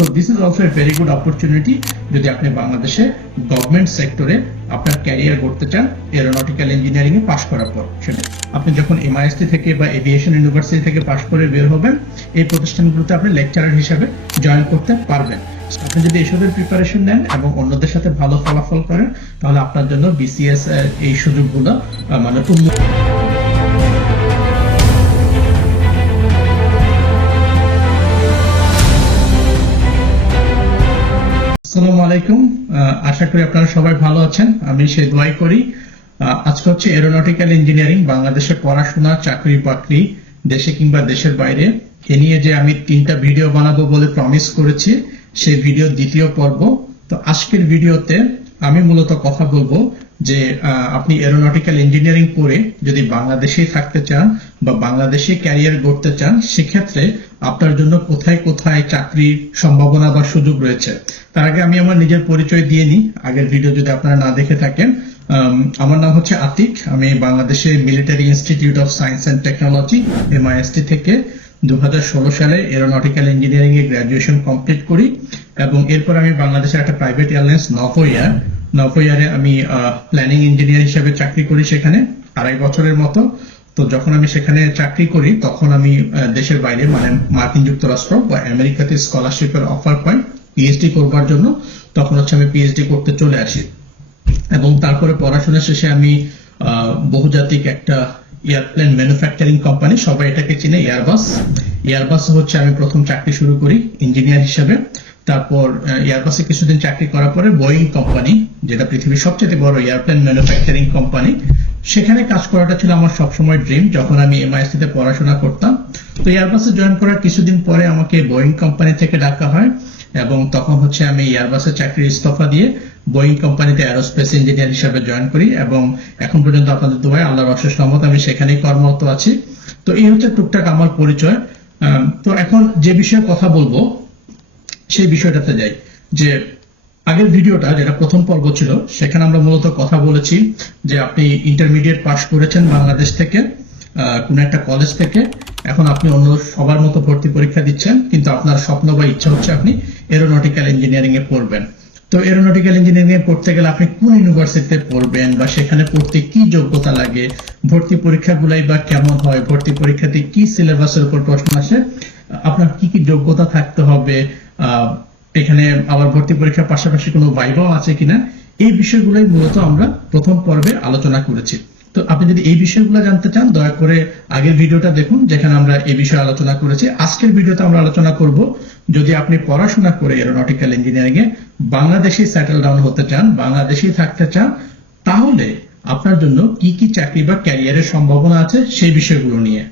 So this is also a very good opportunity যদি আপনি বাংলাদেশে গভর্নমেন্ট সেক্টরে আপনার ক্যারিয়ার করতে চান এরোনটিক্যাল ইঞ্জিনিয়ারিং এ পাশ করার পর সেটা। আপনি যখন এমআইএসটি থেকে বা এভিয়েশন ইউনিভার্সিটি থেকে পাশ করে বের হবেন, এই প্রতিষ্ঠানগুলোতে আপনি লেকচারার হিসাবে জয়েন করতে পারবেন। আপনি যদি এসবের প্রিপারেশন নেন এবং অন্যদের সাথে ভালো ফলাফল করেন, তাহলে আপনার জন্য বিসিএস এই সুযোগগুলো মানে উন্মুক্ত। আসসালামু আলাইকুম। আশা করি আপনারা সবাই ভালো আছেন। আমি সে দোয়াই করি। আজকে হচ্ছে এরোনটিক্যাল ইঞ্জিনিয়ারিং বাংলাদেশে পড়াশোনা, চাকরি, বাকরি, দেশে কিংবা দেশের বাইরে। এ নিয়ে যে আমি তিনটা ভিডিও বানাবো বলে প্রমিস করেছি, সেই ভিডিও দ্বিতীয় পর্ব। তো আজকের ভিডিওতে আমি মূলত কথা বলব যে আপনি এরোনটিক্যাল ইঞ্জিনিয়ারিং করে যদি বাংলাদেশেই থাকতে চান বা বাংলাদেশে ক্যারিয়ার গড়তে চান, সেক্ষেত্রে আপনার জন্য কোথায় কোথায় চাকরির সম্ভাবনা বা সুযোগ রয়েছে। তার আগে আমি আমার নিজের পরিচয় দিয়ে নিই। আগের ভিডিও যদি আপনারা না দেখে থাকেন আম, আমার নাম হচ্ছে আতিক। আমি বাংলাদেশের military institute of science and technology MIST থেকে দু হাজার ষোলো সালে এরোনটিক্যাল ইঞ্জিনিয়ারিং এ গ্রাজুয়েশন কমপ্লিট করি এবং এরপর আমি বাংলাদেশের একটা প্রাইভেট এয়ারলাইন্স নভোয়ার নভোয়ারে আমি প্ল্যানিং ইঞ্জিনিয়ার হিসেবে চাকরি করি সেখানে। আড়াই বছরের মতো। তো যখন আমি সেখানে চাকরি করি, তখন আমি দেশের বাইরে মানে মার্কিন যুক্তরাষ্ট্র বা আমেরিকাতে স্কলারশিপের অফার পাই পিএইচডি করবার জন্য। তখন হচ্ছে আমি পিএইচডি করতে চলে আসি। এবং তারপরে পড়াশোনা শেষে আমি বহুজাতিক একটা এয়ারপ্লেন ম্যানুফ্যাকচারিং কোম্পানি, সবাই এটাকে চিনে এয়ারবাস এয়ারবাস হচ্ছে আমি প্রথম চাকরি শুরু করি, ইঞ্জিনিয়ার হিসেবে। তারপর এয়ারবাসে কিছুদিন চাকরি করার পরে বোয়িং কোম্পানি, যেটা পৃথিবীর সবচেয়ে বড় এয়ারপ্লেন ম্যানুফ্যাকচারিং কোম্পানি সেখানে কাজ করাটা ছিল আমার সবসময় ড্রিম যখন আমি এমআইএসসি তে পড়াশোনা করতাম। তো এয়ারবাসে জয়েন করার কিছুদিন পরে আমাকে বোয়িং কোম্পানি থেকে ডাকা হয় এবং তখন হচ্ছে আমি এয়ারবাসের চাকরির ইস্তফা দিয়ে বোয়িং কোম্পানিতে অ্যারোস্পেস ইঞ্জিনিয়ার হিসেবে জয়েন করি এবং এখন পর্যন্ত আপনাদের দোয়ায় আল্লাহর অশেষ রহমত, আমি সেখানেই কর্মরত আছি। তো এই হচ্ছে টুকটাক আমার পরিচয়। তো এখন যে বিষয়ে কথা বলব, সেই বিষয়টাতে যাই। যে আগের ভিডিওটা, যেটা প্রথম পর্ব ছিল, সেখানে আমরা মূলত কথা বলেছি যে আপনি ইন্টারমিডিয়েট পাশ করেছেন বাংলাদেশ থেকে কোন একটা কলেজ থেকে। এখন আপনি অন্য সবার মতো ভর্তি পরীক্ষা দিচ্ছেন, কিন্তু আপনার স্বপ্ন বা ইচ্ছা হচ্ছে আপনি এরোনটিক্যাল ইঞ্জিনিয়ারিং এ পড়বেন। তো এরোনটিক্যাল ইঞ্জিনিয়ারিং এ পড়তে গেলে আপনি কোন ইউনিভার্সিটিতে পড়বেন বা সেখানে পড়তে কি যোগ্যতা লাগে, ভর্তি পরীক্ষাগুলাই বা কেমন হয়, ভর্তি পরীক্ষাতে কি সিলেবাসের উপর প্রশ্ন আসে, আপনার কি কি যোগ্যতা থাকতে হবে এখানে আবার ভর্তি পরীক্ষার পাশাপাশি কোনো ভাইভাও আছে কিনা, এই বিষয়গুলোই মূলত আমরা প্রথম পর্বে আলোচনা করেছি। তো আপনি যদি এই বিষয়গুলো জানতে চান, দয়া করে আগের ভিডিওটা দেখুন, যেখানে আমরা এই বিষয়ে আলোচনা করেছি। আজকের ভিডিওতে আমরা আলোচনা করব, যদি আপনি পড়াশোনা করে এরোনটিক্যাল ইঞ্জিনিয়ারিং এ বাংলাদেশে সেটেল ডাউন হতে চান বাংলাদেশেই থাকতে চান, তাহলে আপনার জন্য কি কি চাকরি বা ক্যারিয়ারের সম্ভাবনা আছে সেই বিষয়গুলো নিয়ে।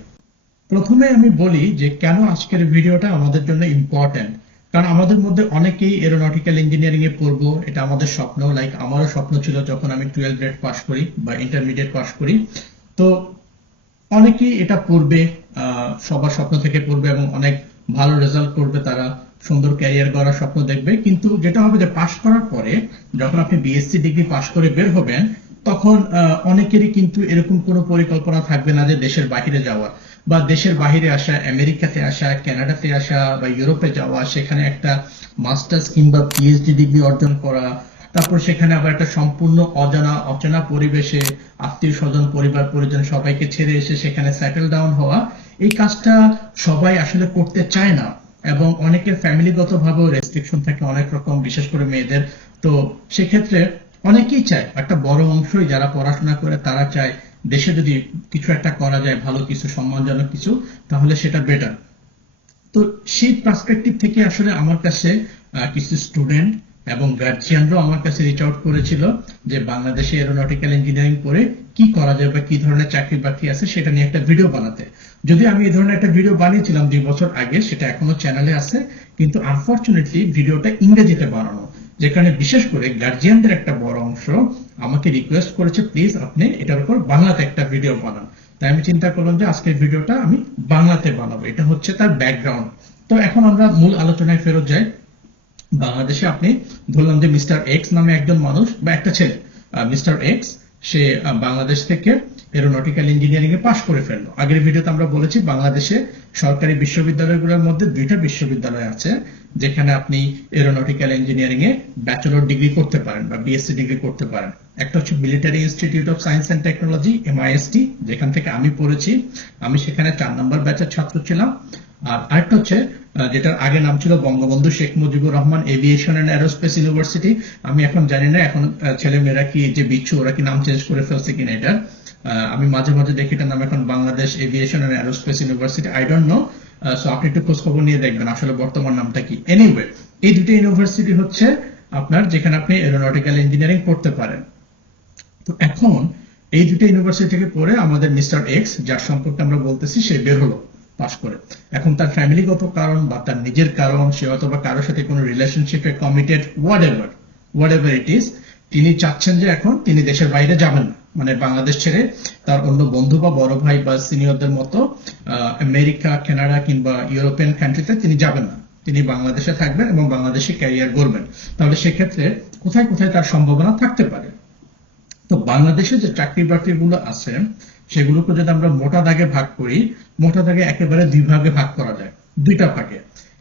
প্রথমে আমি বলি যে কেন আজকের ভিডিওটা আমাদের জন্য ইম্পর্টেন্ট কারণ আমাদের মধ্যে অনেকেই এরোনটিক্যাল ইঞ্জিনিয়ারিং এ পড়ব, এটা আমাদের স্বপ্ন। লাইক আমারও স্বপ্ন ছিল যখন আমি টুয়েলভ গ্রেড পাশ করি বা ইন্টারমিডিয়েট পাশ করি। তো অনেকেই এটা পড়বে সবার স্বপ্ন থেকে পড়বে এবং অনেক ভালো রেজাল্ট করবে তারা, সুন্দর ক্যারিয়ার গড়ার স্বপ্ন দেখবে। কিন্তু যেটা হবে যে পাশ করার পরে যখন আপনি বিএসসি ডিগ্রি পাশ করে বের হবেন, তখন অনেকেরই কিন্তু এরকম কোনো পরিকল্পনা থাকবে না যে দেশের বাইরে যাওয়া বা দেশের বাইরে আসা, আমেরিকাতে আসা, কানাডাতে আসা বা ইউরোপে যাওয়া, সেখানে একটা মাস্টার্স কিংবা পিএইচডি ডিগ্রি অর্জন করা, তারপর সেখানে আবার একটা সম্পূর্ণ অজানা, অচেনা পরিবেশে আত্মীয় স্বজন, পরিবার, পরিজন সবাইকে ছেড়ে এসে সেখানে সেটেল ডাউন হওয়া, এই কাজটা সবাই আসলে করতে চায় না। এবং অনেকের ফ্যামিলিগত ভাবেও রেস্ট্রিকশন থাকে অনেক রকম, বিশেষ করে মেয়েদের। তো সেক্ষেত্রে অনেকেই চায়, একটা বড় অংশই যারা পড়াশোনা করে তারা চায় দেশে যদি কিছু একটা করা যায়, ভালো কিছু, সম্মানজনক কিছু, তাহলে সেটা বেটার তো সেই পার্সপেক্টিভ থেকে আসলে আমার কাছে কিছু স্টুডেন্ট এবং গার্জিয়ানরাও আমার কাছে রিচ আউট করেছিল যে বাংলাদেশে এরোনটিক্যাল ইঞ্জিনিয়ারিং করে কি করা যায় বা কি ধরনের চাকরি বাকরি আছে সেটা নিয়ে একটা ভিডিও বানাতে। যদি আমি এই ধরনের একটা ভিডিও বানিয়েছিলাম দুই বছর আগে, সেটা এখনও চ্যানেলে আছে, কিন্তু আনফর্চুনেটলি ভিডিওটা ইংরেজিতে বানানো, যেখানে বিশেষ করে গার্জিয়ানদের একটা বড় অংশ আমাকে রিকোয়েস্ট করেছে প্লিজ আপনি এটার উপর বাংলাতে একটা ভিডিও বানান। তাই আমি চিন্তা করলাম যে আজকের ভিডিওটা আমি বাংলাতে বানাবো। এটা হচ্ছে তার ব্যাকগ্রাউন্ড তো এখন আমরা মূল আলোচনায় ফেরত যাই। বাংলাদেশে আপনি ধরলাম যে মিস্টার এক্স নামে একজন মানুষ বা একটা ছেলে। মিস্টার এক্স সে বাংলাদেশ থেকে এরোনটিক্যাল ইঞ্জিনিয়ারিং এ পাশ করে ফেলল। আগের ভিডিওতে আমরা বলেছি, বাংলাদেশে সরকারি বিশ্ববিদ্যালয়গুলোর মধ্যে দুইটা বিশ্ববিদ্যালয় আছে, যেখানে আপনি এরোনটিক্যাল ইঞ্জিনিয়ারিং এ ব্যাচেলর ডিগ্রি করতে পারেন বা বিএসসি ডিগ্রি করতে পারেন। একটা হচ্ছে military institute of science and technology MIST যেখান থেকে আমি পড়েছি। আমি সেখানে চার নম্বর ব্যাচের ছাত্র ছিলাম। আর আরেকটা হচ্ছে যেটার আগে নাম ছিল Bangabandhu Sheikh Mujibur Rahman aviation and aerospace university. আমি এখন জানি না এখন ছেলে মেয়েরা কি যে বিচ্ছু, ওরা কি নাম চেঞ্জ করে ফেলছে কিনা এটা। আমি মাঝে মাঝে দেখি এটার নাম এখন Bangladesh aviation and aerospace university. I don't know so আপনি একটু খোঁজ খবর নিয়ে দেখবেন আসলে বর্তমান নামটা কি। এনিওয়ে এই দুটো ইউনিভার্সিটি হচ্ছে আপনার যেখানে আপনি এরোনটিক্যাল ইঞ্জিনিয়ারিং পড়তে পারেন। তো এখন এই দুটো ইউনিভার্সিটি থেকে পড়ে আমাদের মিস্টার এক্স, যার সম্পর্কে আমরা বলতেছি, সে বের হলো। পাশ করে। এখন তার ফ্যামিলিগত কারণ বা তার নিজের কারণ, সে অথবা কারোর সাথে কোনো রিলেশনশিপে committed whatever whatever it is তিনি চাচ্ছেন যে এখন তিনি দেশের বাইরে যাবেন না। মানে বাংলাদেশ ছেড়ে তার অন্য বন্ধু বা বড় ভাই বা সিনিয়রদের মতো আমেরিকা, কানাডা কিংবা ইউরোপিয়ান কান্ট্রিতে তিনি যাবেন না। তিনি বাংলাদেশে থাকবেন এবং বাংলাদেশে ক্যারিয়ার গড়বেন। তাহলে সেক্ষেত্রে কোথায় কোথায় তার সম্ভাবনা থাকতে পারে? তো বাংলাদেশে যে চাকরি বাকরিগুলো আছে সেগুলোকে যদি আমরা মোটা দাগে ভাগ করি, মোটা দাগে একেবারে দুই ভাগে ভাগ করা যায়, দুইটা ভাগে।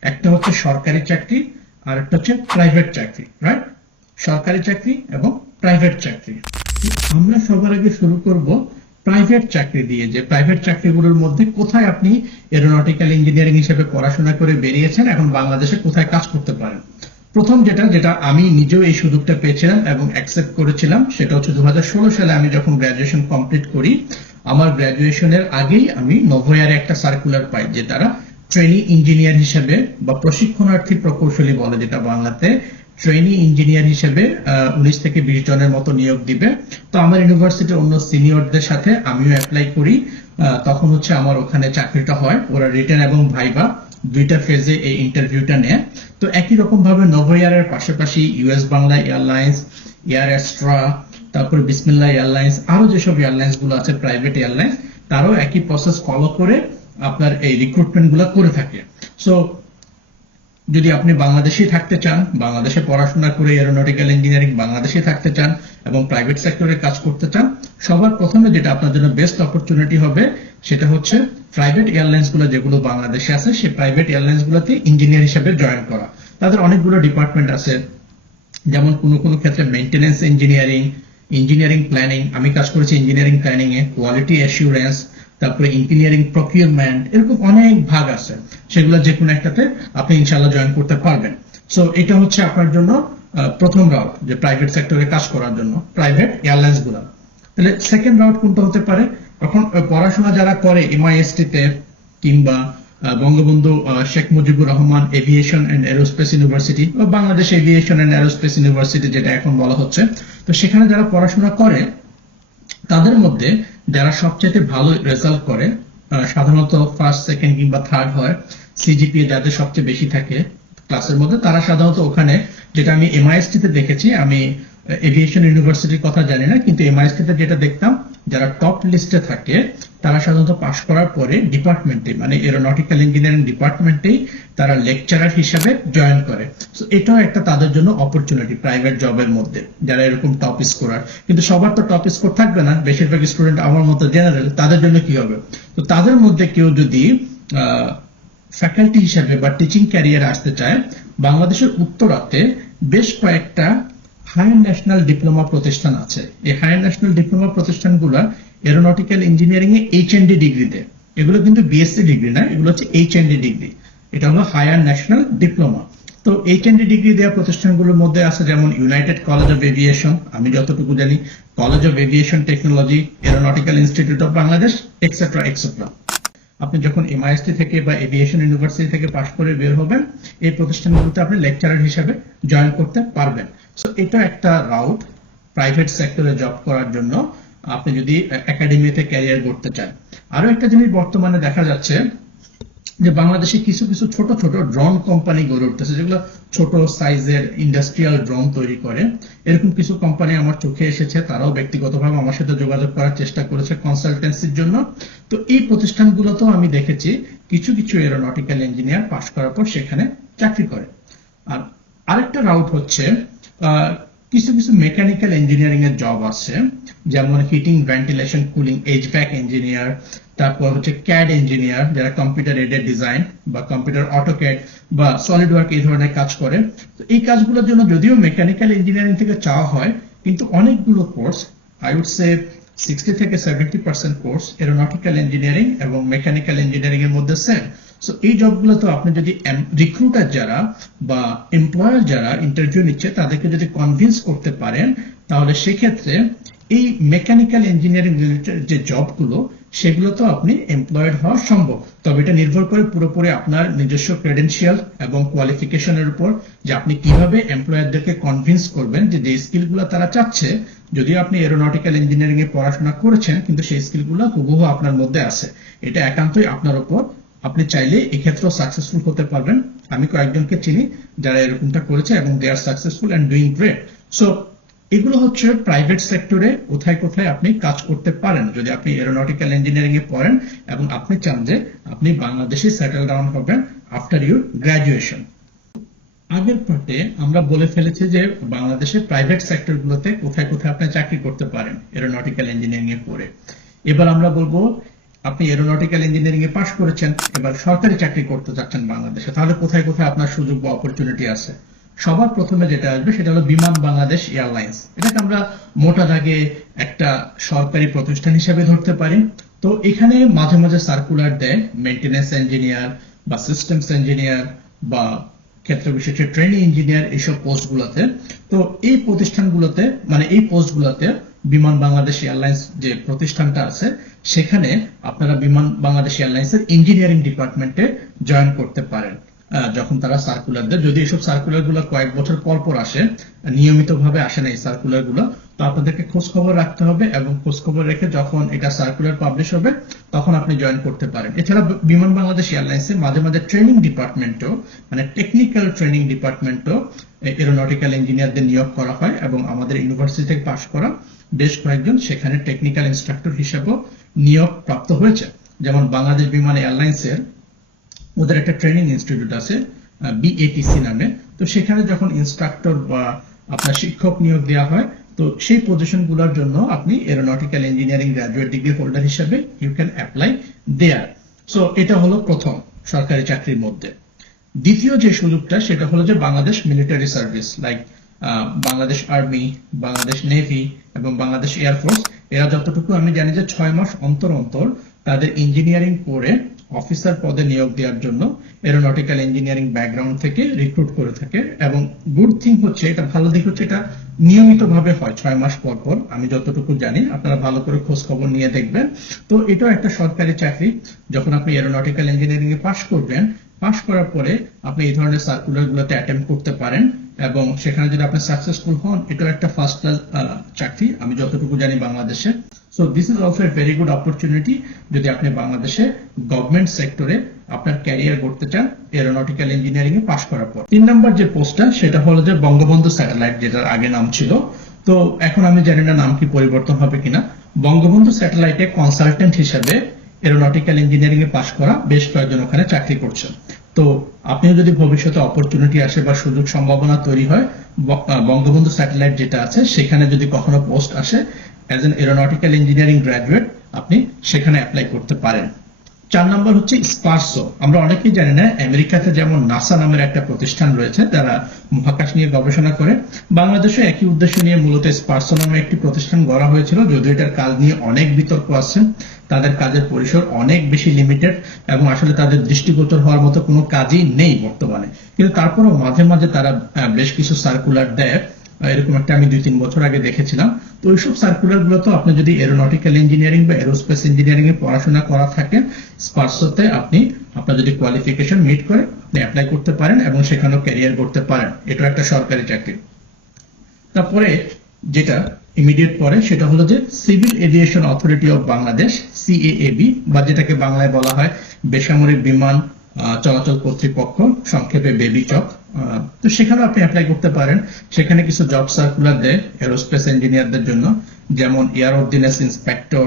একটা হচ্ছে সরকারি চাকরি, আর একটা হচ্ছে প্রাইভেট চাকরি রাইট সরকারি চাকরি এবং প্রাইভেট চাকরি। আমরা সবার আগে শুরু করব প্রাইভেট চাকরি দিয়ে, যে প্রাইভেট চাকরিগুলোর মধ্যে কোথায় আপনি এরোনটিক্যাল ইঞ্জিনিয়ারিং হিসেবে পড়াশোনা করে বেরিয়েছেন, এখন বাংলাদেশে কোথায় কাজ করতে পারেন? প্রথম যেটা যেটা আমি নিজেও এই সুযোগটা পেয়েছিলাম এবং অ্যাকসেপ্ট করেছিলাম, সেটা হচ্ছে দু হাজার ষোলো সালে আমি যখন গ্রাজুয়েশন কমপ্লিট করি আমার গ্রাজুয়েশনের আগেই আমি নভোয়ারে একটা সার্কুলার পাই, যে তারা ট্রেনি ইঞ্জিনিয়ার হিসেবে বা প্রশিক্ষণার্থী প্রকৌশলী বলে যেটা বাংলাতে ট্রেনি ইঞ্জিনিয়ার হিসেবে উনিশ থেকে বিশ জনের মতো নিয়োগ দিবে। তো আমার ইউনিভার্সিটির অন্য সিনিয়রদের সাথে আমিও অ্যাপ্লাই করি। তখন হচ্ছে আমার ওখানে চাকরিটা হয়। ওরা রিটার্ন এবং ভাইবা দুইটা ফেজে এই ইন্টারভিউটা নেয়। তো একই রকম ভাবে নভোয়ারের পাশাপাশি US Bangla airlines air Astra তারপরে বিসমিল্লা এয়ারলাইন্স, আরও যেসব এয়ারলাইন্সগুলো আছে প্রাইভেট এয়ারলাইন্স, তারাও একই প্রসেস ফলো করে আপনার এই রিক্রুটমেন্টগুলো করে থাকে। সো যদি আপনি বাংলাদেশেই থাকতে চান, বাংলাদেশে পড়াশোনা করে এরোনটিক্যাল ইঞ্জিনিয়ারিং বাংলাদেশে থাকতে চান এবং প্রাইভেট সেক্টরে কাজ করতে চান, সবার প্রথমে যেটা আপনার জন্য বেস্ট অপরচুনিটি হবে, সেটা হচ্ছে প্রাইভেট এয়ারলাইন্সগুলো যেগুলো বাংলাদেশে আছে সেই প্রাইভেট এয়ারলাইন্স গুলোতে ইঞ্জিনিয়ার হিসেবে জয়েন করা। তাদের অনেকগুলো ডিপার্টমেন্ট আছে, যেমন কোন কোন ক্ষেত্রে মেইনটেনেন্স ইঞ্জিনিয়ারিং ইঞ্জিনিয়ারিং প্ল্যানিং আমি কাজ করেছি ইঞ্জিনিয়ারিং প্ল্যানিং এ কোয়ালিটি অ্যাসিউরেন্স তারপরে ইঞ্জিনিয়ারিং প্রকিউরমেন্ট এরকম অনেক ভাগ আছে। সেগুলো যে কোনো একটাতে আপনি ইনশাল্লাহ জয়েন করতে পারবেন। সো এটা হচ্ছে আপনার জন্য প্রথম রাউট যে প্রাইভেট সেক্টরে কাজ করার জন্য প্রাইভেট এয়ারলাইন্সগুলো। তাহলে সেকেন্ড রাউট কোনটা হতে পারে? এখন পড়াশোনা যারা করে এমআইএসটি তে কিংবা Bangabandhu Sheikh Mujibur Rahman aviation and aerospace university Bangladesh aviation and aerospace university যেটা এখন বলা হচ্ছে। তো সেখানে যারা পড়াশোনা করে, তাদের মধ্যে যারা সবচেয়ে ভালো রেজাল্ট করে সাধারণত ফার্স্ট সেকেন্ড কিংবা থার্ড হয় সিজিপিএ যাদের সবচেয়ে বেশি থাকে ক্লাসের মধ্যে, তারা সাধারণত ওখানে, যেটা আমি এমআইএসটি তে দেখেছি, আমি এভিয়েশন ইউনিভার্সিটির কথা জানি না, কিন্তু এমআইএসটি তে যেটা দেখতাম যারা টপ লিস্টে থাকে, তারা সাধারণত পাশ করার পরে ডিপার্টমেন্টে মানে এরোনটিক্যাল ইঞ্জিনিয়ারিং ডিপার্টমেন্টেই তারা লেকচারার হিসেবে জয়েন করে। So, এটাও একটা তাদের জন্য অপরচুনিটি প্রাইভেট জবের মধ্যে, যারা এরকম টপ স্কোরার কিন্তু সবার তো টপ স্কোর থাকবে না, বেশিরভাগ স্টুডেন্ট আমার মতো জেনারেল তাদের জন্য কি হবে? তো তাদের মধ্যে কেউ যদি ফ্যাকাল্টি হিসাবে বা টিচিং ক্যারিয়ার আসতে চায়, বাংলাদেশের উত্তরাতে বেশ কয়েকটা হায়ার ন্যাশনাল ডিপ্লোমা প্রতিষ্ঠান আছে। এই হায়ার ন্যাশনাল ডিপ্লোমা প্রতিষ্ঠানগুলো এরোনটিক্যাল ইঞ্জিনিয়ারিং এ এইচ এন ডি ডিগ্রি দেয় এগুলো কিন্তু বিএসসি ডিগ্রি না, এগুলো হচ্ছে এইচ এন ডি ডিগ্রি। এটা হলো হায়ার ন্যাশনাল ডিপ্লোমা। তো এইচ এন ডি ডিগ্রি দেওয়া প্রতিষ্ঠানগুলোর মধ্যে আছে যেমন ইউনাইটেড কলেজ অফ এভিয়েশন আমি যতটুকু জানি college of aviation technology aeronautical institute of Bangladesh etcetera etcetera আপনি যখন এমআইএসটি থেকে বা এভিয়েশন ইউনিভার্সিটি থেকে পাশ করে বের হবেন, এই প্রতিষ্ঠানগুলোতে আপনি লেকচারার হিসেবে জয়েন করতে পারবেন। সো এটা একটা রাউট প্রাইভেট সেক্টরে জব করার জন্য আপনি যদি একাডেমিতে ক্যারিয়ার গড়তে চান। আরও একটা জিনিস বর্তমানে দেখা যাচ্ছে যে বাংলাদেশে কিছু কিছু ছোট ছোট ড্রোন কোম্পানি গড়ে উঠতেছে, যেগুলো ছোট সাইজের ইন্ডাস্ট্রিয়াল ড্রোন তৈরি করে। এরকম কিছু কোম্পানি আমার চোখে এসেছে, তারাও ব্যক্তিগতভাবে আমার সাথে যোগাযোগ করার চেষ্টা করেছে কনসালটেন্সির জন্য। তো এই প্রতিষ্ঠানগুলোতেও আমি দেখেছি, কিছু কিছু এরোনটিক্যাল ইঞ্জিনিয়ার পাশ করার পর সেখানে চাকরি করে। আর আরেকটা রাউট হচ্ছে কিছু কিছু মেকানিক্যাল ইঞ্জিনিয়ারিং এর জব আছে, যেমন heating ventilation cooling HVAC engineer তারপর হচ্ছে ক্যাড ইঞ্জিনিয়ার যারা কম্পিউটার এডেড ডিজাইন বা কম্পিউটার অটোক্যাড বা সলিড ওয়ার্ক এই ধরনের কাজ করে। তো এই কাজগুলোর জন্য যদিও মেকানিক্যাল ইঞ্জিনিয়ারিং থেকে চাওয়া হয়, কিন্তু অনেকগুলো course I would say sixty থেকে seventy percent course aeronautical engineering এবং মেকানিক্যাল ইঞ্জিনিয়ারিং এর মধ্যে সেম সো এই জবগুলো তো আপনি যদি রিক্রুটার যারা বা এমপ্লয়ার যারা ইন্টারভিউ নিচ্ছে, তাদেরকে যদি কনভিন্স করতে পারেন, তাহলে সেক্ষেত্রে এই মেকানিক্যাল ইঞ্জিনিয়ারিং রিলেটেড যে জবগুলো সেগুলো তো আপনি এমপ্লয়েড হওয়া সম্ভব। তবে এটা নির্ভর করে পুরোপুরি আপনার নিজস্ব ক্রেডেন্সিয়াল এবং কোয়ালিফিকেশনের উপর যে আপনি কীভাবে এমপ্লয়ারদেরকে কনভিন্স করবেন যে যে স্কিলগুলো তারা চাচ্ছে, যদিও আপনি এরোনটিক্যাল ইঞ্জিনিয়ারিং এ পড়াশোনা করেছেন, কিন্তু সেই স্কিলগুলো হুবহু আপনার মধ্যে আছে। এটা একান্তই আপনার উপর। আপনি চাইলে এক্ষেত্রেও সাকসেসফুল হতে পারবেন। আমি কয়েকজনকে চিনি যারা এরকমটা করেছে এবং they are successful and doing great so এগুলো হচ্ছে প্রাইভেট সেক্টরে কোথায় কোথায় আপনি কাজ করতে পারেন। যদি আপনি এরোনটিক্যাল ইঞ্জিনিয়ারিং এ পড়েন এবং আপনি চান যে আপনি বাংলাদেশে সেটেল ডাউন হবেন আফটার ইউর গ্রাজুয়েশন আগের পার্টে আমরা বলে ফেলেছি যে বাংলাদেশের প্রাইভেট সেক্টরগুলোতে কোথায় কোথায় আপনি চাকরি করতে পারেন এরোনটিক্যাল ইঞ্জিনিয়ারিং এ পড়ে। এবার আমরা বলব, আপনি এরোনটিক্যাল ইঞ্জিনিয়ারিং এ পাশ করেছেন, এবার সরকারি চাকরি করতে যাচ্ছেন বাংলাদেশে, তাহলে কোথায় কোথায় আপনার সুযোগ বা অপরচুনিটি আছে? সবার প্রথমে যেটা আসবে সেটা হলো বিমান বাংলাদেশ এয়ারলাইন্স। এটাকে আমরা মোটা দাগে একটা সরকারি প্রতিষ্ঠান হিসেবে ধরতে পারি। তো এখানে মাঝে মাঝে সার্কুলার দেয় মেনটেন্যান্স ইঞ্জিনিয়ার বা সিস্টেমস ইঞ্জিনিয়ার বা ক্ষেত্র বিশেষে ট্রেনিং ইঞ্জিনিয়ার এইসব পোস্ট পোস্টগুলোতে। তো এই প্রতিষ্ঠানগুলোতে মানে এই পোস্ট পোস্টগুলোতে বিমান বাংলাদেশ এয়ারলাইন্স যে প্রতিষ্ঠানটা আছে, সেখানে আপনারা বিমান বাংলাদেশ এয়ারলাইন্সের ইঞ্জিনিয়ারিং ডিপার্টমেন্টে জয়েন করতে পারেন। যখন তারা সার্কুলার দেয়, যদি এইসব সার্কুলারগুলো কয়েক বছর পর পর আসে নিয়মিত ভাবে আসে না এই সার্কুলারগুলো, তো আপনাদেরকে খোঁজ খবর রাখতে হবে এবং খোঁজ খবর রেখে যখন এটা সার্কুলার পাবলিশ হবে, তখন আপনি জয়েন করতে পারেন। এছাড়া বিমান বাংলাদেশ এয়ারলাইন্সে মাঝে মাঝে ট্রেনিং ডিপার্টমেন্টও মানে টেকনিক্যাল ট্রেনিং ডিপার্টমেন্টও এরোনটিক্যাল ইঞ্জিনিয়ারদের নিয়োগ করা হয় এবং আমাদের ইউনিভার্সিটি থেকে পাশ করা বেশ কয়েকজন সেখানে টেকনিক্যাল ইনস্ট্রাক্টর হিসেবেও নিয়োগ প্রাপ্ত হয়েছে। যেমন বাংলাদেশ বিমান এয়ারলাইন্সের ওদের একটা ট্রেনিং ইনস্টিটিউট আছে বিএটিসি নামে। তো সেখানে যখন ইনস্ট্রাক্টর বা আপনার শিক্ষক নিয়োগ দেওয়া হয়, তো সেই পজিশনগুলোর জন্য আপনি aeronautical engineering graduate degree holder হিসেবে you can apply there so এটা হলো প্রথম সরকারি চাকরির মধ্যে। দ্বিতীয় যে সুযোগটা, সেটা হলো যে Bangladesh military service like Bangladesh army Bangladesh navy এবং বাংলাদেশ এয়ারফোর্স এরা যতটুকু আমি জানি যে ছয় মাস অন্তর অন্তর তাদের ইঞ্জিনিয়ারিং করে অফিসার পদে নিয়োগ দেওয়ার জন্য এরোনটিক্যাল ইঞ্জিনিয়ারিং ব্যাকগ্রাউন্ড থেকে রিক্রুট করে থাকে এবং গুড থিং হচ্ছে, এটা ভালো দিক হচ্ছে, এটা নিয়মিত ভাবে হয়, ছয় মাস পর পর, আমি যতটুকু জানি, আপনারা ভালো করে খোঁজ খবর নিয়ে দেখবেন। তো এটাও একটা সরকারি চাকরি, যখন আপনি এরোনটিক্যাল ইঞ্জিনিয়ারিং এ পাশ করবেন পাশ করার পরে আপনি এই ধরনের সার্কুলার গুলোতে অ্যাটেম্প করতে পারেন এবং সেখানে যদি আপনি সাকসেসফুল হন, এটাও একটা ফার্স্ট ক্লাস চাকরি, আমি যতটুকু জানি বাংলাদেশে। So this is also a very good opportunity যদি আপনি বাংলাদেশে গভর্নমেন্ট সেক্টরে আপনার ক্যারিয়ার করতে চান এরোনটিক্যাল ইঞ্জিনিয়ারিং এ পাশ করার পর। তিন নম্বর যে পোস্টটা সেটা হলো যে বঙ্গবন্ধু স্যাটেলাইট যেটার আগে নাম ছিল। তো, এখন আমি জানি না নাম কি, পরিবর্তন হবে কিনা। বঙ্গবন্ধু স্যাটেলাইটে কনসালটেন্ট হিসেবে এরোনটিক্যাল ইঞ্জিনিয়ারিং এ পাশ করা বেশ কয়েকজন ওখানে চাকরি করছেন। তো, আপনিও যদি ভবিষ্যতে অপরচুনিটি আসে বা সুযোগ সম্ভাবনা তৈরি হয় বঙ্গবন্ধু স্যাটেলাইট যেটা আছে, সেখানে যদি কখনো পোস্ট আসে as an aeronautical engineering graduate আপনি সেখানে অ্যাপ্লাই করতে পারেন। চার নম্বর হচ্ছে স্পার্সো। আমরা অনেকেই জানি না, আমেরিকাতে যেমন নাসা নামের একটা প্রতিষ্ঠান রয়েছে, যারা মহাকাশ নিয়ে গবেষণা করে। বাংলাদেশে একই উদ্দেশ্য নিয়ে মূলত স্পার্সো নামে একটি প্রতিষ্ঠান গড়া হয়েছিল, যদিও এটার কাজ নিয়ে অনেক বিতর্ক আছে। তাদের কাজের পরিসর অনেক বেশি লিমিটেড এবং আসলে তাদের দৃষ্টিগোচর হওয়ার মতো কোনো কাজই নেই বর্তমানে। কিন্তু তারপরেও মাঝে মাঝে তারা বেশ কিছু সার্কুলার দেয়। এরকম একটা আমি দুই তিন বছর আগে দেখেছিলাম। তো ওইসব সার্কুলারগুলো তো আপনি যদি এরোনটিক্যাল ইঞ্জিনিয়ারিং বা এরোস্পেস ইঞ্জিনিয়ারিং এ পড়াশোনা করা থাকে, স্পার্সোতে আপনি, আপনার যদি কোয়ালিফিকেশন মিট করে, আপনি অ্যাপ্লাই করতে পারেন এবং সেখানেও ক্যারিয়ার করতে পারেন। এটা একটা সরকারি চাকরি। তারপরে যেটা ইমিডিয়েট পরে, সেটা হলো যে civil aviation authority of Bangladesh CAAB বা যেটাকে বাংলায় বলা হয় বেসামরিক বিমান চলাচল কর্তৃপক্ষ, সংক্ষেপে বেবি চক। তো সেখানে আপনি অ্যাপ্লাই করতে পারেন। সেখানে কিছু জব সার্কুলার দেয় এরোস্পেস ইঞ্জিনিয়ারদের জন্য, যেমন air ordinance inspector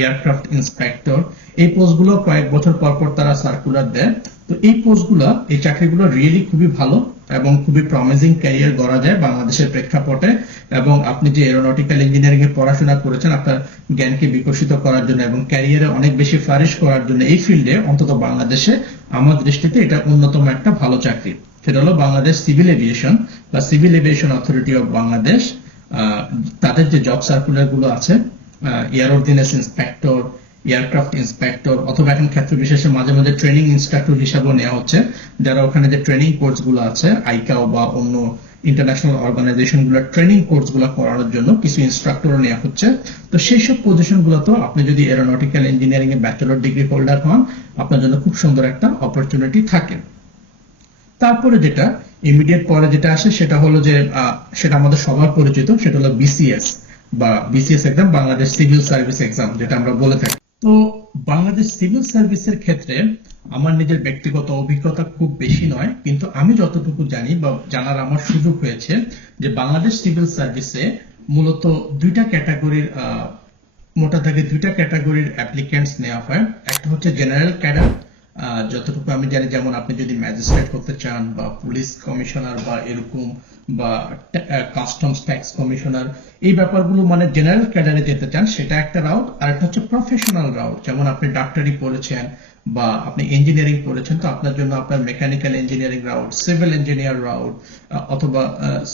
aircraft inspector. এই পোস্টগুলো কয়েক বছর পর পর তারা সার্কুলার দেয়। তো এই পোস্টগুলো, এই চাকরিগুলো রিয়েলি খুবই ভালো এবং খুবই প্রমিজিং ক্যারিয়ার গড়া যায় বাংলাদেশের প্রেক্ষাপটে। এবং আপনি যে এরোনটিক্যাল ইঞ্জিনিয়ারিং এ পড়াশোনা করেছেন, আপনার জ্ঞানকে বিকশিত করার জন্য এবং ক্যারিয়ারে অনেক বেশি ফ্লারিশ করার জন্য এই ফিল্ডে অন্তত বাংলাদেশে আমার দৃষ্টিতে এটা অন্যতম একটা ভালো চাকরি। সেটা হলো বাংলাদেশ সিভিল এভিয়েশন বা civil aviation authority of Bangladesh তাদের যে জব সার্কুলারগুলো আছে air ordinance inspector aircraft inspector অথবা এখন ক্ষেত্র বিশেষে মাঝে মাঝে ট্রেনিং ইনস্ট্রাক্টর হিসাবেও নেওয়া হচ্ছে। যারা ওখানে যে ট্রেনিং কোর্সগুলো আছে, আইকাও বা অন্য ইন্টারন্যাশনাল অর্গানাইজেশনগুলো ট্রেনিং কোর্সগুলো করানোর জন্য কিছু ইনস্ট্রাক্টর নেওয়া হচ্ছে। তো সেই সব গুলোতে আপনি যদি এরোনটিক্যাল ইঞ্জিনিয়ারিং এ ব্যাচেলর ডিগ্রি হোল্ডার হন, আপনার জন্য খুব সুন্দর একটা অপরচুনিটি থাকে। তারপরে যেটা ইমিডিয়েট পরে যেটা আসে, সেটা হলো যে সেটা আমাদের সবার পরিচিত, সেটা হলো বিসিএস বা BCS exam Bangladesh civil service exam যেটা আমরা বলে থাকি। তো বাংলাদেশ সিভিল সার্ভিসের ক্ষেত্রে আমার নিজের ব্যক্তিগত অভিজ্ঞতা খুব বেশি নয়, কিন্তু আমি যতটুকু জানি বা জানার আমার সুযোগ হয়েছে যে বাংলাদেশ সিভিল সার্ভিসে মূলত দুইটা ক্যাটাগরির মোটা দাগে দুইটা ক্যাটাগরির অ্যাপ্লিক্যান্টস নেওয়া হয়। একটা হচ্ছে জেনারেল ক্যাডার যতটুকু আমি জানি, যেমন আপনি যদি ম্যাজিস্ট্রেট হতে চান বা পুলিশ কমিশনার বা এরকম বা কাস্টমস ট্যাক্স কমিশনার এই ব্যাপারগুলো মানে জেনারেল ক্যাডারে যেতে চান, সেটা একটা রাউট আর একটা হচ্ছে প্রফেশনাল রাউট যেমন আপনি ডাক্তারি পড়েছেন বা আপনি ইঞ্জিনিয়ারিং পড়েছেন, তো আপনার জন্য আপনার mechanical engineering route civil engineer route অথবা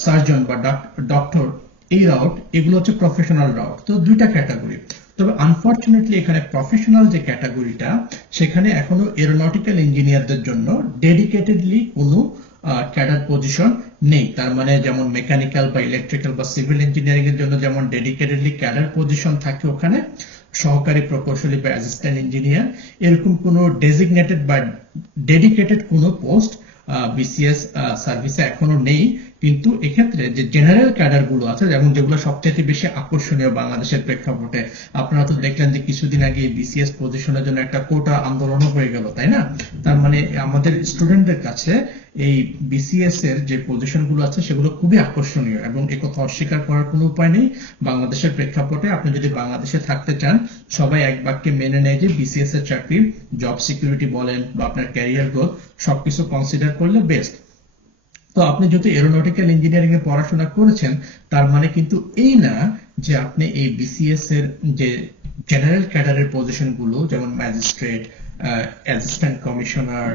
সার্জন বা ডক্টর এই রাউট এগুলো হচ্ছে প্রফেশনাল রাউট তো দুইটা ক্যাটাগরি তবে আনফরচুনেটলি এখানে প্রফেশনাল যে ক্যাটাগরিটা সেখানে এখনও এরোনটিক্যাল ইঞ্জিনিয়ারদের জন্য ডেডিকেটেডলি কোনো ক্যাডার পজিশন নেই। তার মানে যেমন মেকানিক্যাল বা ইলেকট্রিক্যাল বা সিভিল ইঞ্জিনিয়ারিং এর জন্য যেমন ডেডিকেটেডলি ক্যাডার পজিশন থাকে ওখানে, সহকারী প্রকৌশলী বা অ্যাসিস্ট্যান্ট ইঞ্জিনিয়ার এরকম কোনো ডেজিগনেটেড বা ডেডিকেটেড কোনো পোস্ট বিসিএস সার্ভিসে এখনও নেই। কিন্তু এক্ষেত্রে যে জেনারেল ক্যাডারগুলো আছে, যেমন যেগুলো সবচেয়ে বেশি আকর্ষণীয় বাংলাদেশের প্রেক্ষাপটে, আপনারা তো দেখলেন যে কিছুদিন আগে বিসিএস পজিশনের জন্য একটা কোটা আন্দোলনও হয়ে গেল, তাই না? তার মানে আমাদের স্টুডেন্টদের কাছে এই বিসিএস এর যে পজিশনগুলো আছে, সেগুলো খুবই আকর্ষণীয় এবং একথা অস্বীকার করার কোনো উপায় নেই। বাংলাদেশের প্রেক্ষাপটে আপনি যদি বাংলাদেশে থাকতে চান, সবাই এক বাক্যে মেনে নেয় যে বিসিএস এর চাকরি জব সিকিউরিটি বলেন বা আপনার ক্যারিয়ার গ্রোথ সবকিছু কনসিডার করলে বেস্ট তো আপনি যেহেতু এরোনটিক্যাল ইঞ্জিনিয়ারিং এ পড়াশোনা করেছেন, তার মানে কিন্তু এই না যে আপনি এই বিসিএস এর যে জেনারেল ক্যাডারের পজিশনগুলো, যেমন ম্যাজিস্ট্রেট অ্যাসিস্ট্যান্ট কমিশনার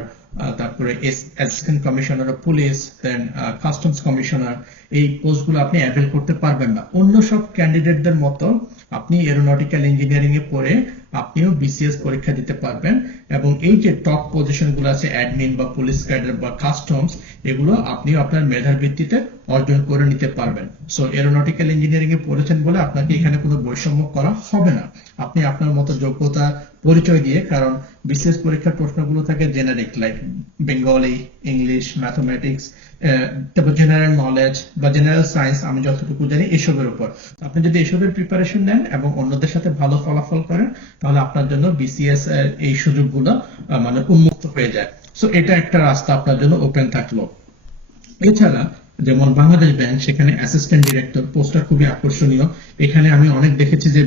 তারপরে assistant commissioner of police then customs commissioner এই পোস্টগুলো আপনি অ্যাভেল করতে পারবেন না। অন্য সব ক্যান্ডিডেটদের মতো আপনি এরোনটিক্যাল ইঞ্জিনিয়ারিং এ পড়ে আপনিও বিসিএস পরীক্ষা দিতে পারবেন এবং এই যে টপ পজিশনগুলো আছে অ্যাডমিন বা পুলিশ ক্যাডার বা কাস্টমস এগুলো আপনিও আপনার মেধার ভিত্তিতে অর্জন করে নিতে পারবেন। সো এরোনটিক্যাল ইঞ্জিনিয়ারিং এ পড়েছেন বলে আপনাকে এখানে কোনো বৈষম্য করা হবে না। আপনি আপনার মতো যোগ্যতা পরিচয় দিয়ে, কারণ বিসিএস পরীক্ষার প্রশ্নগুলো থাকে generic like Bengali English mathematics তারপর জেনারেল নলেজ বা জেনারেল সায়েন্স আমি যতটুকু জানি এসবের উপর। আপনি যদি এসবের প্রিপারেশন নেন এবং অন্যদের সাথে ভালো ফলাফল করেন, তাহলে আপনার জন্য বিসিএস এই সুযোগগুলো মানে উন্মুক্ত হয়ে যায়। সো এটা একটা রাস্তা আপনার জন্য ওপেন থাকল। এছাড়া যেমন বাংলাদেশ ব্যাংক, সেখানে অ্যাসিস্ট্যান্ট ডিরেক্টর পোস্টটা খুবই আকর্ষণীয়। এখানে আমি অনেক দেখেছি যে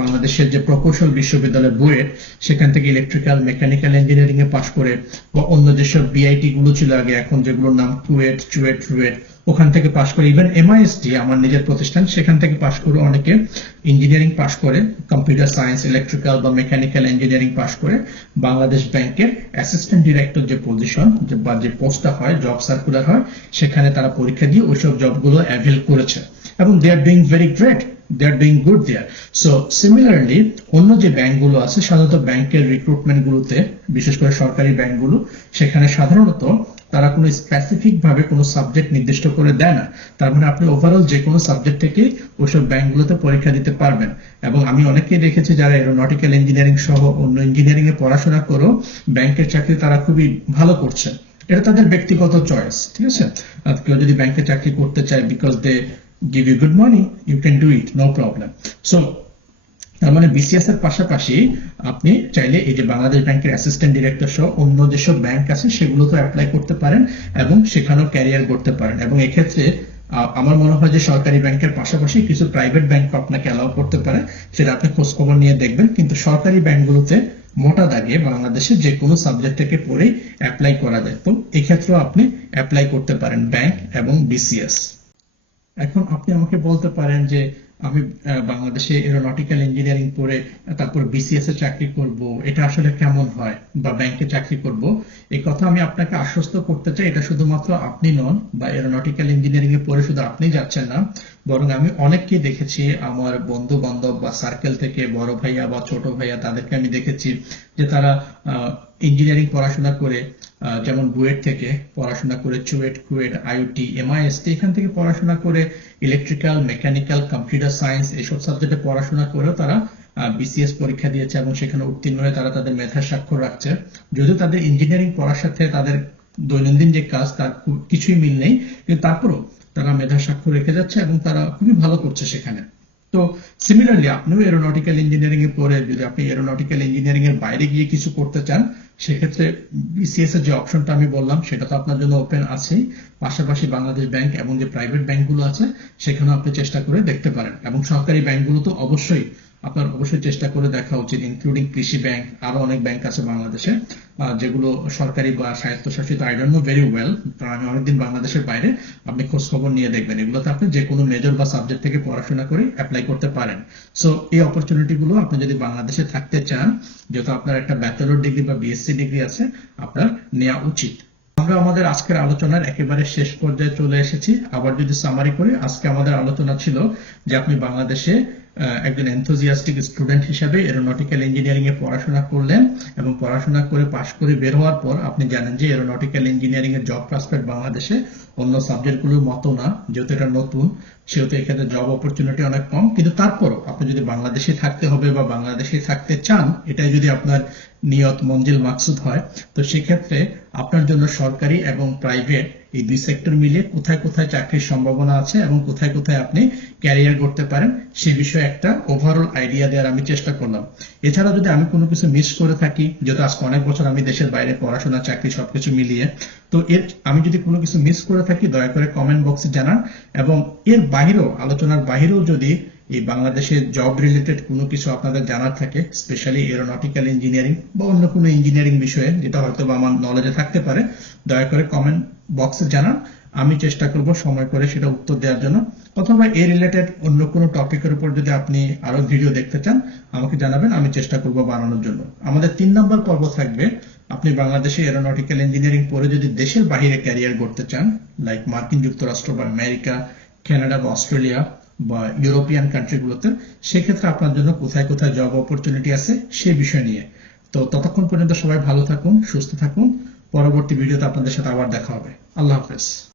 বাংলাদেশের যে প্রকৌশল বিশ্ববিদ্যালয় বুয়েট, সেখান থেকে ইলেকট্রিক্যাল মেকানিক্যাল ইঞ্জিনিয়ারিং এ পাশ করে, বা অন্য যেসব বিআইটি গুলো ছিল আগে, এখন যেগুলোর নাম কুয়েট, চুয়েট, রুয়েট ওখান থেকে পাশ করে ইভেন এমআইএসটি আমার নিজের প্রতিষ্ঠান, সেখান থেকে পাশ করে অনেকে ইঞ্জিনিয়ারিং পাশ করে কম্পিউটার সায়েন্স ইলেকট্রিক্যাল বা মেকানিক্যাল ইঞ্জিনিয়ারিং পাশ করে বাংলাদেশ ব্যাংকের অ্যাসিস্ট্যান্ট ডিরেক্টর যে পজিশন বা যে পোস্টটা হয় জব সার্কুলার হয়, সেখানে তারা পরীক্ষা দিয়ে ওইসব জবগুলো অ্যাভেল করেছে। এবং they are doing very great they are doing good there so similarly অন্য যে ব্যাংকগুলো আছে, সাধারণত ব্যাংকের রিক্রুটমেন্ট গুলোতে, বিশেষ করে সরকারি ব্যাংকগুলো সেখানে সাধারণত তারা কোনো স্পেসিফিক ভাবে কোনো সাবজেক্ট নির্দিষ্ট করে দেয় না। তার মানে আপনি ওভারঅল যে কোনো সাবজেক্ট থেকে ওইসব ব্যাংকগুলোতে পরীক্ষা দিতে পারবেন। এবং আমি অনেকেই দেখেছি যারা এরোনটিক্যাল ইঞ্জিনিয়ারিং সহ অন্য ইঞ্জিনিয়ারিং এ পড়াশোনা করেও ব্যাংকের চাকরি তারা খুবই ভালো করছে। এটা তাদের ব্যক্তিগত চয়েস ঠিক আছে? কেউ যদি ব্যাংকে চাকরি করতে চায় because they give you good money you can do it no problem so তার মানে বিসিএস এর পাশাপাশি আপনি চাইলে এই যে বাংলাদেশ ব্যাংকের অ্যাসিস্ট্যান্ট ডিরেক্টর সহ অন্য যেসব ব্যাংক আছে সেগুলোতে অ্যাপ্লাই করতে পারেন এবং সেখানেও ক্যারিয়ার করতে পারেন। এবং এক্ষেত্রে আমার মনে হয় যে সরকারি ব্যাংকের পাশাপাশি কিছু প্রাইভেট ব্যাংক আপনাকে অ্যালাউ করতে পারে। সেটা আপনি খোঁজ খবর নিয়ে দেখবেন। কিন্তু সরকারি ব্যাংকগুলোতে মোটা দাগে বাংলাদেশে যে কোনো সাবজেক্ট থেকে পড়েই অ্যাপ্লাই করা যায়। তো এক্ষেত্রেও আপনি অ্যাপ্লাই করতে পারেন ব্যাংক এবং বিসিএস এখন আপনি আমাকে বলতে পারেন যে আমি বাংলাদেশে এরোনটিক্যাল ইঞ্জিনিয়ারিং পড়ে তারপর বিসিএস এ চাকরি করব, এটা আসলে কেমন হয়? বা ব্যাংকে চাকরি করব? এই কথা আমি আপনাকে আশ্বস্ত করতে চাই। এটা শুধুমাত্র আপনি নন, বা এরোনটিক্যাল ইঞ্জিনিয়ারিং এ পড়ে শুধু আপনি যাচ্ছেন না, বরং আমি অনেককে দেখেছি, আমার বন্ধু বান্ধব বা সার্কেল থেকে বড় ভাইয়া বা ছোট ভাইয়া, তাদেরকে আমি দেখেছি যে তারা ইঞ্জিনিয়ারিং পড়াশোনা করে যেমন বুয়েট থেকে পড়াশোনা করে, চুয়েট, কুয়েট আইওটি এমআইএসটি, এখান থেকে পড়াশোনা করে ইলেকট্রিক্যাল মেকানিক্যাল কম্পিউটার সায়েন্স এসব সাবজেক্টে পড়াশোনা করেও তারা বিসিএস পরীক্ষা দিয়েছে এবং সেখানে উত্তীর্ণ হয়ে তারা তাদের মেধার স্বাক্ষর রাখছে। যদিও তাদের ইঞ্জিনিয়ারিং পড়ার সাথে তাদের দৈনন্দিন যে কাজ, তার কিছুই মিল নেই, কিন্তু তারপরেও তারা মেধার স্বাক্ষর রেখে যাচ্ছে এবং তারা খুবই ভালো করছে সেখানে। তো সিমিলারলি আপনিও এরোনটিক্যাল ইঞ্জিনিয়ারিং এ পড়ে, যদি আপনি এরোনটিক্যাল ইঞ্জিনিয়ারিং এর বাইরে গিয়ে কিছু করতে চান, সেক্ষেত্রে বিসিএস এর যে অপশনটা আমি বললাম, সেটা তো আপনার জন্য ওপেন আছেই। পাশাপাশি বাংলাদেশ ব্যাংক এবং যে প্রাইভেট ব্যাংকগুলো আছে, সেখানেও আপনি চেষ্টা করে দেখতে পারেন। এবং সরকারি ব্যাংকগুলো তো অবশ্যই আপনার অবশ্যই চেষ্টা করে দেখা উচিত ইনক্লুডিং কৃষি ব্যাংক আরও অনেক ব্যাংক আছে বাংলাদেশে যেগুলো সরকারি বা স্বায়ত্তশাসিত I don't know very well কারণ আমি অনেকদিন বাংলাদেশের বাইরে, আপনি খোঁজ খবর নিয়ে দেখবেন। এগুলোতে আপনি যে কোনো মেজর বা সাবজেক্ট থেকে পড়াশোনা করে অ্যাপ্লাই করতে পারেন। সো এই অপরচুনিটি গুলো আপনি যদি বাংলাদেশে থাকতে চান, যেহেতু আপনার একটা ব্যাচেলর ডিগ্রি বা বিএসসি ডিগ্রি আছে, আপনার নেওয়া উচিত। আমরা আমাদের আজকের আলোচনার একেবারে শেষ পর্যায়ে চলে এসেছি। আবার যদি সামারি করি, আজকে আমাদের আলোচনা ছিল যে আপনি বাংলাদেশে একজন এনথোজিয়াস্টিক স্টুডেন্ট হিসেবে এরোনটিক্যাল ইঞ্জিনিয়ারিং এ পড়াশোনা করলেন এবং পড়াশোনা করে পাশ করে বের হওয়ার পর আপনি জানেন যে এরোনটিক্যাল ইঞ্জিনিয়ারিং এর জব প্রসপেক্ট বাংলাদেশে অন্য সাবজেক্টগুলোর মতো না। যেহেতু এটা নতুন, সেহেতু এক্ষেত্রে জব অপরচুনিটি অনেক কম। কিন্তু তারপরও আপনি যদি বাংলাদেশে থাকতে হবে বা বাংলাদেশে থাকতে চান, এটাই যদি আপনার নিয়ত মঞ্জিল মাকসুদ হয়, তো সেক্ষেত্রে আপনার জন্য সরকারি এবং প্রাইভেট এই দুই সেক্টর মিলে কোথায় কোথায় চাকরির সম্ভাবনা আছে এবং কোথায় কোথায় আপনি ক্যারিয়ার করতে পারেন, সে বিষয়ে একটা ওভারঅল আইডিয়া দেওয়ার আমি চেষ্টা করলাম। এছাড়া যদি আমি কোনো কিছু মিস করে থাকি, যেহেতু আজকে অনেক বছর আমি দেশের বাইরে পড়াশোনা, চাকরি সবকিছু মিলিয়ে, তো এর আমি যদি কোনো কিছু মিস করে থাকি, দয়া করে কমেন্ট বক্সে জানান এবং এর বাহিরেও আলোচনার বাইরেও যদি এই বাংলাদেশের জব রিলেটেড কোনো কিছু আপনাদের জানার থাকে স্পেশালি এরোনটিক্যাল ইঞ্জিনিয়ারিং বা অন্য কোনো ইঞ্জিনিয়ারিং বিষয়ে, যেটা হয়তো বা আমার নলেজে থাকতে পারে, দয়া করে কমেন্ট বক্সে জানান। আমি চেষ্টা করব সময় করে সেটা উত্তর দেওয়ার জন্য। অথবা এই রিলেটেড অন্য কোনো টপিকের উপর যদি আপনি আরও ভিডিও দেখতে চান, আমাকে জানাবেন, আমি চেষ্টা করব বানানোর জন্য। আমাদের তিন নম্বর পর্ব থাকবে, আপনি বাংলাদেশে এরোনটিক্যাল ইঞ্জিনিয়ারিং পড়ে যদি দেশের বাইরে ক্যারিয়ার করতে চান লাইক মার্কিন যুক্তরাষ্ট্র বা আমেরিকা কানাডা বা অস্ট্রেলিয়া বা ইউরোপিয়ান কান্ট্রিগুলোতে সেক্ষেত্রে আপনার জন্য কোথায় কোথায় জব অপরচুনিটি আছে, সে বিষয় নিয়ে। তো ততক্ষণ পর্যন্ত সবাই ভালো থাকুন, সুস্থ থাকুন। পরবর্তী ভিডিওতে আপনাদের সাথে আবার দেখা হবে। আল্লাহ হাফেজ।